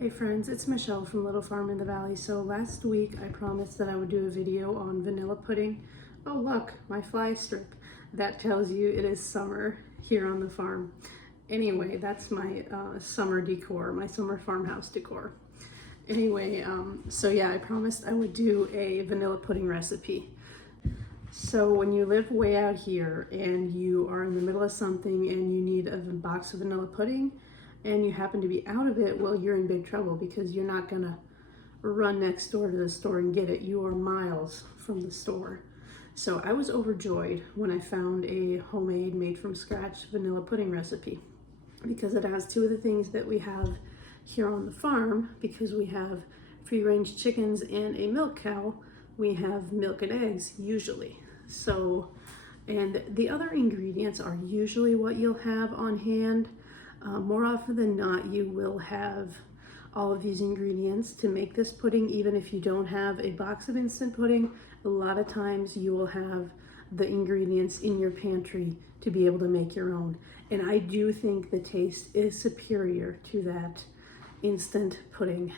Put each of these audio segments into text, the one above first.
Hey friends, it's Michelle from Little Farm in the Valley. So last week I promised that I would do a video on vanilla pudding. Oh look, my fly strip. That tells you it is summer here on the farm. Anyway, that's my summer decor, my summer farmhouse decor. Anyway, so yeah, I promised I would do a vanilla pudding recipe. So when you live way out here and you are in the middle of something and you need a box of vanilla pudding and you happen to be out of it, well, you're in big trouble because you're not gonna run next door to the store and get it. You are miles from the store. So I was overjoyed when I found a homemade, made from scratch vanilla pudding recipe because it has two of the things that we have here on the farm. Because we have free-range chickens and a milk cow, we have milk and eggs usually. So, and the other ingredients are usually what you'll have on hand. More often than not, you will have all of these ingredients to make this pudding. Even if you don't have a box of instant pudding, a lot of times you will have the ingredients in your pantry to be able to make your own. And I do think the taste is superior to that instant pudding.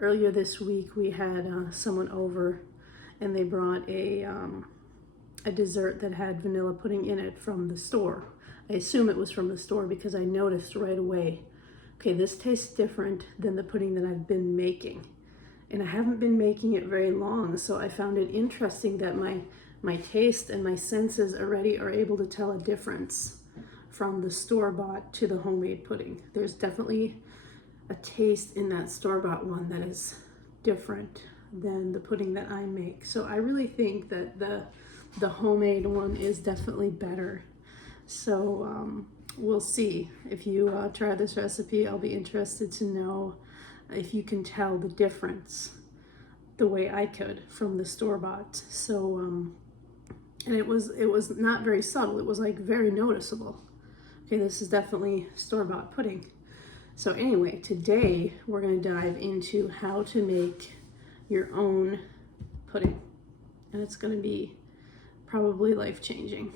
Earlier this week we had someone over and they brought a dessert that had vanilla pudding in it from the store. I assume it was from the store because I noticed right away, okay, this tastes different than the pudding that I've been making. And I haven't been making it very long, so I found it interesting that my taste and my senses already are able to tell a difference from the store-bought to the homemade pudding. There's definitely a taste in that store-bought one that is different than the pudding that I make. So I really think that the homemade one is definitely better. So we'll see. If you try this recipe, I'll be interested to know if you can tell the difference the way I could from the store-bought. So and it was not very subtle. It was like very noticeable. Okay, this is definitely store-bought pudding. So anyway, today we're going to dive into how to make your own pudding, and it's going to be probably life-changing.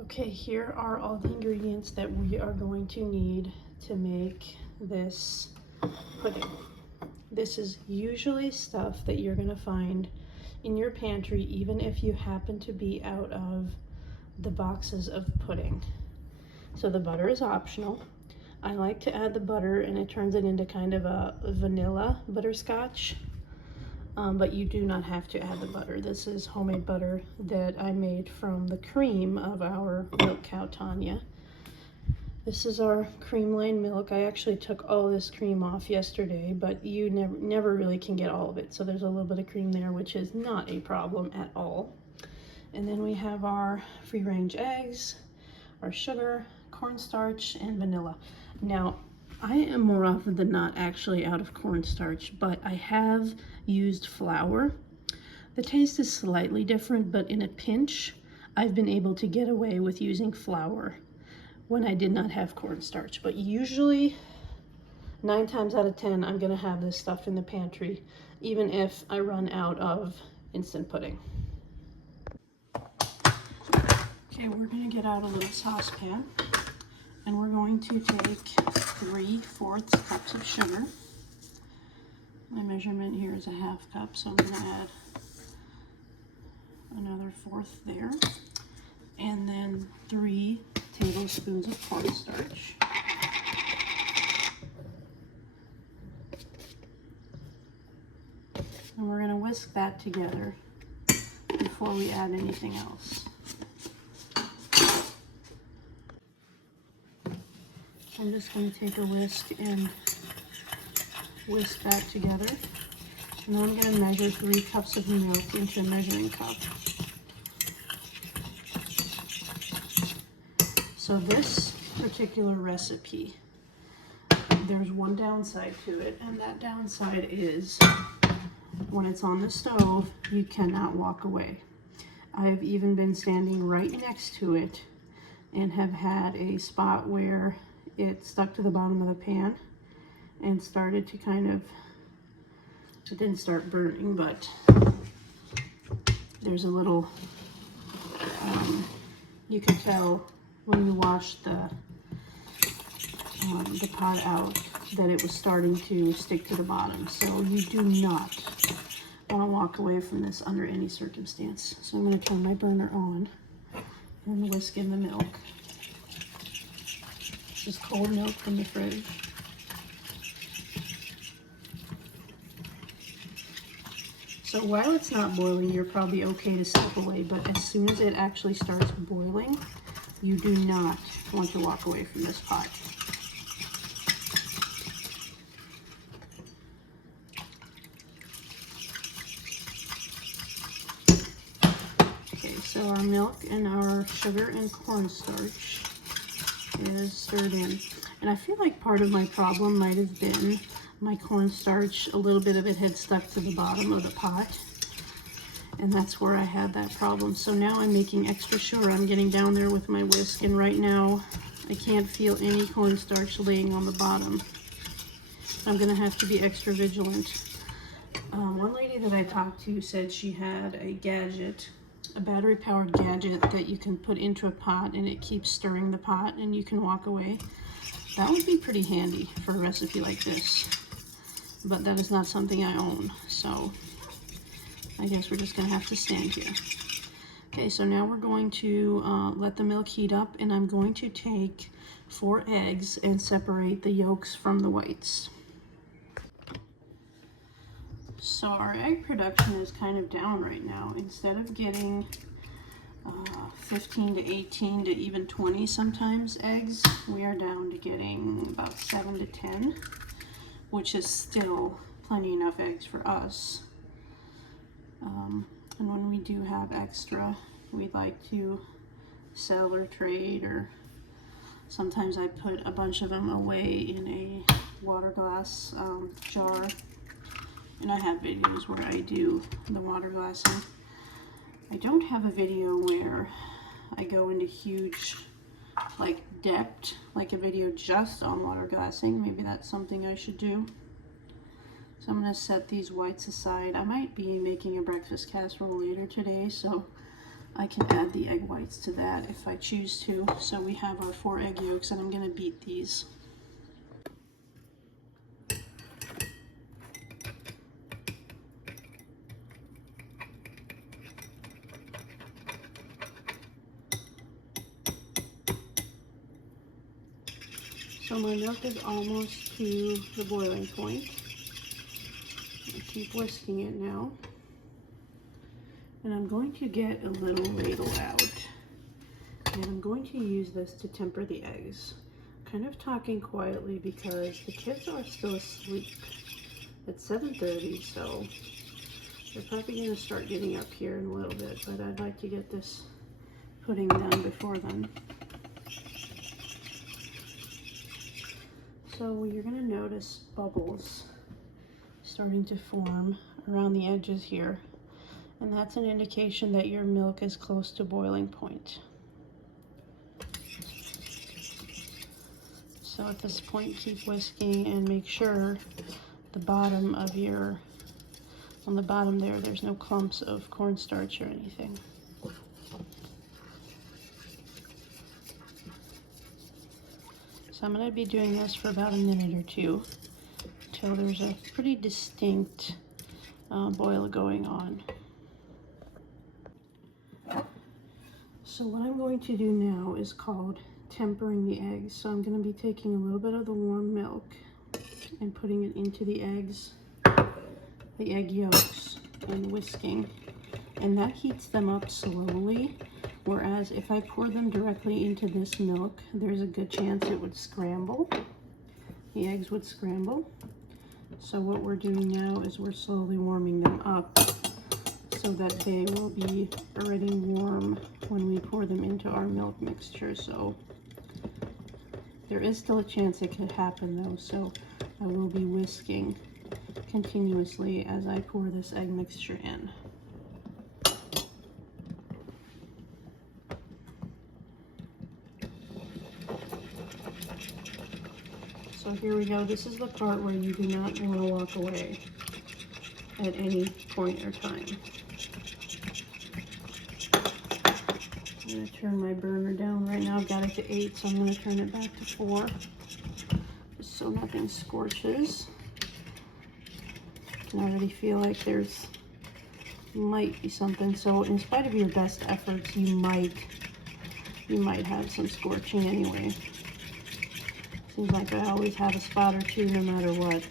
Okay, here are all the ingredients that we are going to need to make this pudding. This is usually stuff that you're going to find in your pantry, even if you happen to be out of the boxes of pudding. So the butter is optional. I like to add the butter and it turns it into kind of a vanilla butterscotch. But you do not have to add the butter. This is homemade butter that I made from the cream of our milk cow, Tanya. This is our cream line milk. I actually took all this cream off yesterday, but you never really can get all of it. So there's a little bit of cream there, which is not a problem at all. And then we have our free-range eggs, our sugar, cornstarch, and vanilla. Now, I am more often than not actually out of cornstarch, but I have used flour. The taste is slightly different, but in a pinch, I've been able to get away with using flour when I did not have cornstarch. But usually, 9 times out of 10, I'm gonna have this stuff in the pantry, even if I run out of instant pudding. Okay, we're gonna get out a little saucepan, and we're going to take 3/4 cups of sugar. My measurement here is a 1/2 cup, so I'm going to add another 1/4 there. And then 3 tablespoons of cornstarch. And we're going to whisk that together before we add anything else. I'm just going to take a whisk and whisk that together. And then I'm going to measure 3 cups of milk into a measuring cup. So this particular recipe, there's one downside to it, and that downside is when it's on the stove, you cannot walk away. I've even been standing right next to it and have had a spot where it stuck to the bottom of the pan and started to kind of It didn't start burning, but there's a little, you can tell when you wash the pot out that it was starting to stick to the bottom. So you do not want to walk away from this under any circumstance. So I'm going to turn my burner on and whisk in the milk. This is cold milk from the fridge. So while it's not boiling, you're probably okay to step away, but as soon as it actually starts boiling, you do not want to walk away from this pot. Okay, so our milk and our sugar and cornstarch is stirred in. And I feel like part of my problem might have been my cornstarch, a little bit of it had stuck to the bottom of the pot. And that's where I had that problem. So now I'm making extra sure I'm getting down there with my whisk. And right now, I can't feel any cornstarch laying on the bottom. I'm gonna have to be extra vigilant. One lady that I talked to said she had a gadget, a battery-powered gadget that you can put into a pot and it keeps stirring the pot and you can walk away. That would be pretty handy for a recipe like this. But that is not something I own, so I guess we're just gonna have to stand here. Okay, so now we're going to let the milk heat up, and I'm going to take 4 eggs and separate the yolks from the whites. So our egg production is kind of down right now. Instead of getting 15 to 18 to even 20 sometimes eggs, we are down to getting about 7 to 10, which is still plenty enough eggs for us. And when we do have extra, we'd like to sell or trade, or sometimes I put a bunch of them away in a water glass jar. And I have videos where I do the water glassing. I don't have a video where I go into huge like depth, like a video just on water glassing. Maybe that's something I should do. So I'm going to set these whites aside. I might be making a breakfast casserole later today, so I can add the egg whites to that if I choose to. So we have our 4 egg yolks, and I'm going to beat these. So my milk is almost to the boiling point. I keep whisking it now. And I'm going to get a little ladle out. And I'm going to use this to temper the eggs. I'm kind of talking quietly because the kids are still asleep. It's 7:30, so they're probably going to start getting up here in a little bit, but I'd like to get this pudding done before then. So you're going to notice bubbles starting to form around the edges here, and that's an indication that your milk is close to boiling point. So at this point, keep whisking and make sure the bottom of on the bottom there's no clumps of cornstarch or anything. So I'm going to be doing this for about a minute or two until there's a pretty distinct boil going on. So what I'm going to do now is called tempering the eggs. So I'm going to be taking a little bit of the warm milk and putting it into the eggs, the egg yolks, and whisking. And that heats them up slowly. Whereas if I pour them directly into this milk, there's a good chance it would scramble. The eggs would scramble. So what we're doing now is we're slowly warming them up so that they will be already warm when we pour them into our milk mixture. So there is still a chance it could happen though, so I will be whisking continuously as I pour this egg mixture in. So here we go. This is the part where you do not want to walk away. at any point or time. I'm going to turn my burner down. Right now I've got it to 8, so I'm going to turn it back to 4, just so nothing scorches. I can already feel like there's might be something. So in spite of your best efforts, you might have some scorching anyway. Seems like I always have a spot or two no matter what.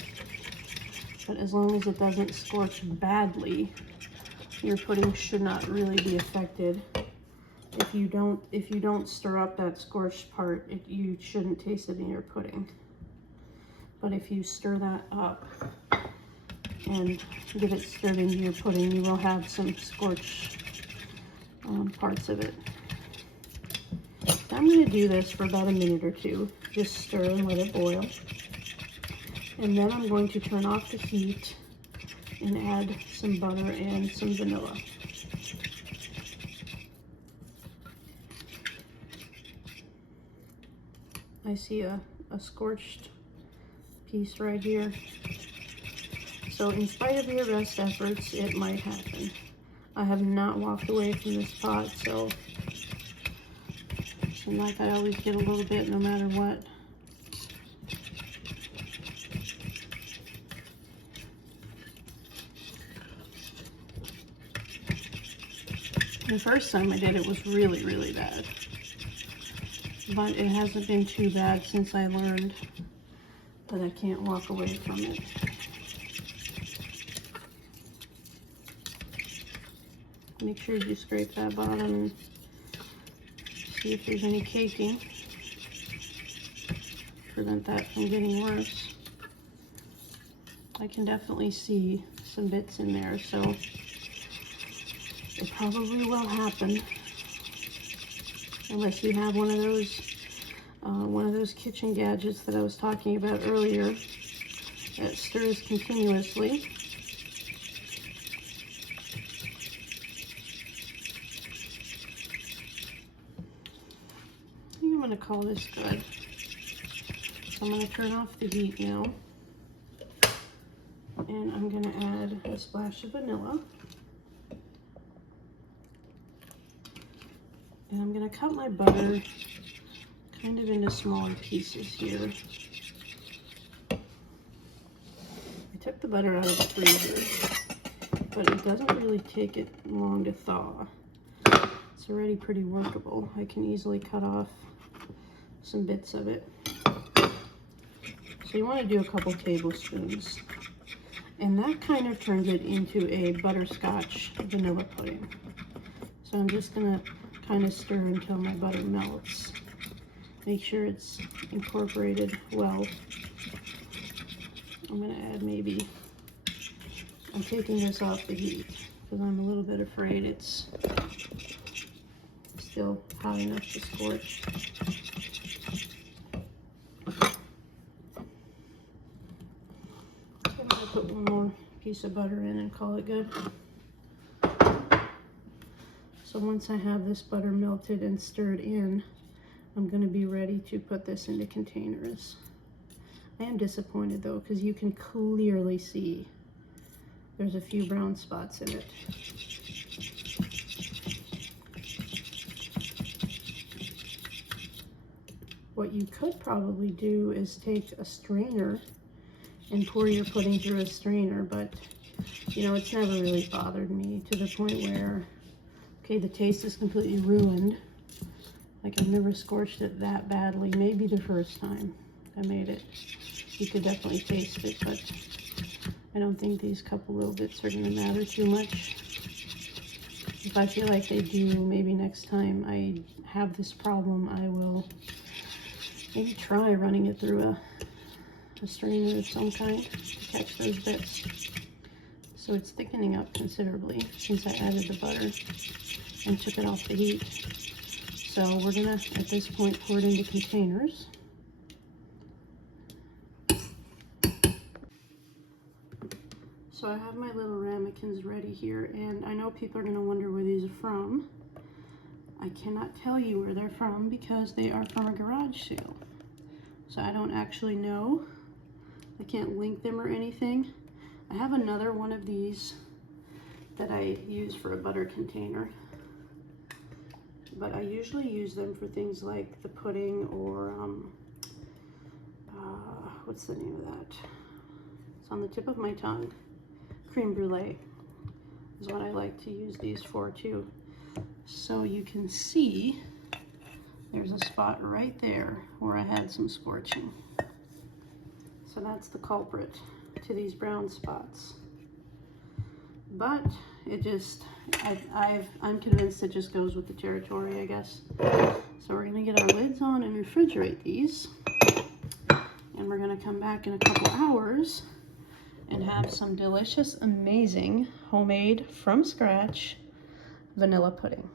But as long as it doesn't scorch badly, your pudding should not really be affected. If you don't stir up that scorched part, you shouldn't taste it in your pudding. But if you stir that up and get it stirred into your pudding, you will have some scorched parts of it. So I'm going to do this for about a minute or two. Just stir and let it boil. And then I'm going to turn off the heat and add some butter and some vanilla. I see a scorched piece right here. So in spite of your best efforts, it might happen. I have not walked away from this pot, so and like I always get a little bit no matter what. The first time I did it was really, really bad. But it hasn't been too bad since I learned that I can't walk away from it. Make sure you scrape that bottom and see if there's any caking. Prevent that from getting worse. I can definitely see some bits in there, so it probably will happen. Unless you have one of those kitchen gadgets that I was talking about earlier that stirs continuously. I think I'm going to call this good. So I'm going to turn off the heat now, and I'm going to add a splash of vanilla. And I'm going to cut my butter kind of into smaller pieces here. I took the butter out of the freezer, but it doesn't really take it long to thaw. It's already pretty workable. I can easily cut off some bits of it. So you want to do a couple tablespoons. And that kind of turns it into a butterscotch vanilla pudding. So I'm just going to kind of stir until my butter melts. Make sure it's incorporated well. I'm going to add maybe, I'm taking this off the heat because I'm a little bit afraid it's still hot enough to scorch. So I'm going to put one more piece of butter in and call it good. So once I have this butter melted and stirred in, I'm going to be ready to put this into containers. I am disappointed though, because you can clearly see there's a few brown spots in it. What you could probably do is take a strainer and pour your pudding through a strainer, but you know, it's never really bothered me to the point where, okay, the taste is completely ruined. Like, I've never scorched it that badly. Maybe the first time I made it, you could definitely taste it, but I don't think these couple little bits are going to matter too much. If I feel like they do, maybe next time I have this problem, I will maybe try running it through a strainer of some kind to catch those bits. So it's thickening up considerably since I added the butter and took it off the heat. So we're gonna, at this point, pour it into containers. So I have my little ramekins ready here, and I know people are gonna wonder where these are from. I cannot tell you where they're from because they are from a garage sale. So I don't actually know. I can't link them or anything. I have another one of these that I use for a butter container, but I usually use them for things like the pudding or what's the name of that? It's on the tip of my tongue. Creme brulee is what I like to use these for too. So you can see there's a spot right there where I had some scorching. So that's the culprit to these brown spots. But it just, I'm convinced it just goes with the territory, I guess. So we're gonna get our lids on and refrigerate these. And we're gonna come back in a couple hours and have some delicious, amazing, homemade, from scratch, vanilla pudding.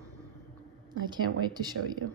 I can't wait to show you.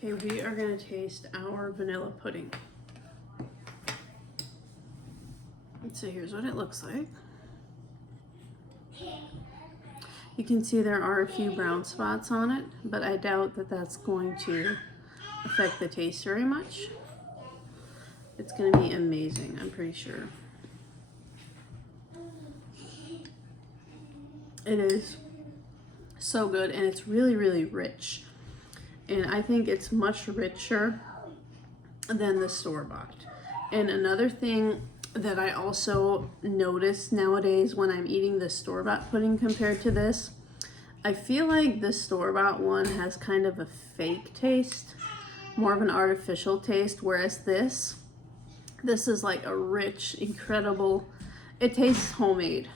Okay, we are going to taste our vanilla pudding. So here's what it looks like. You can see there are a few brown spots on it, but I doubt that that's going to affect the taste very much. It's going to be amazing, I'm pretty sure. It is so good, and it's really, really rich. And I think it's much richer than the store-bought. And another thing that I also notice nowadays when I'm eating the store-bought pudding compared to this, I feel like the store-bought one has kind of a fake taste, more of an artificial taste, whereas this is like a rich, incredible, it tastes homemade.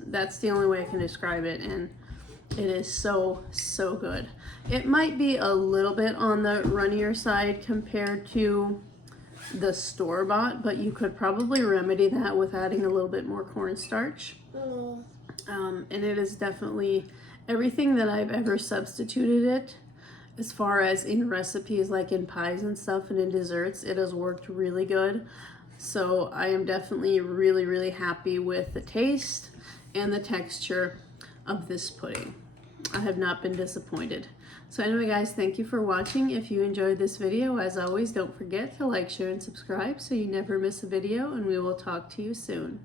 That's the only way I can describe it, and it is so, so good. It might be a little bit on the runnier side compared to the store-bought, but you could probably remedy that with adding a little bit more cornstarch. And it is definitely everything that I've ever substituted it, as far as in recipes like in pies and stuff and in desserts, it has worked really good. So I am definitely really, really happy with the taste and the texture of this pudding. I have not been disappointed. So anyway guys, thank you for watching. If you enjoyed this video, as always, don't forget to like, share, and subscribe so you never miss a video, and we will talk to you soon.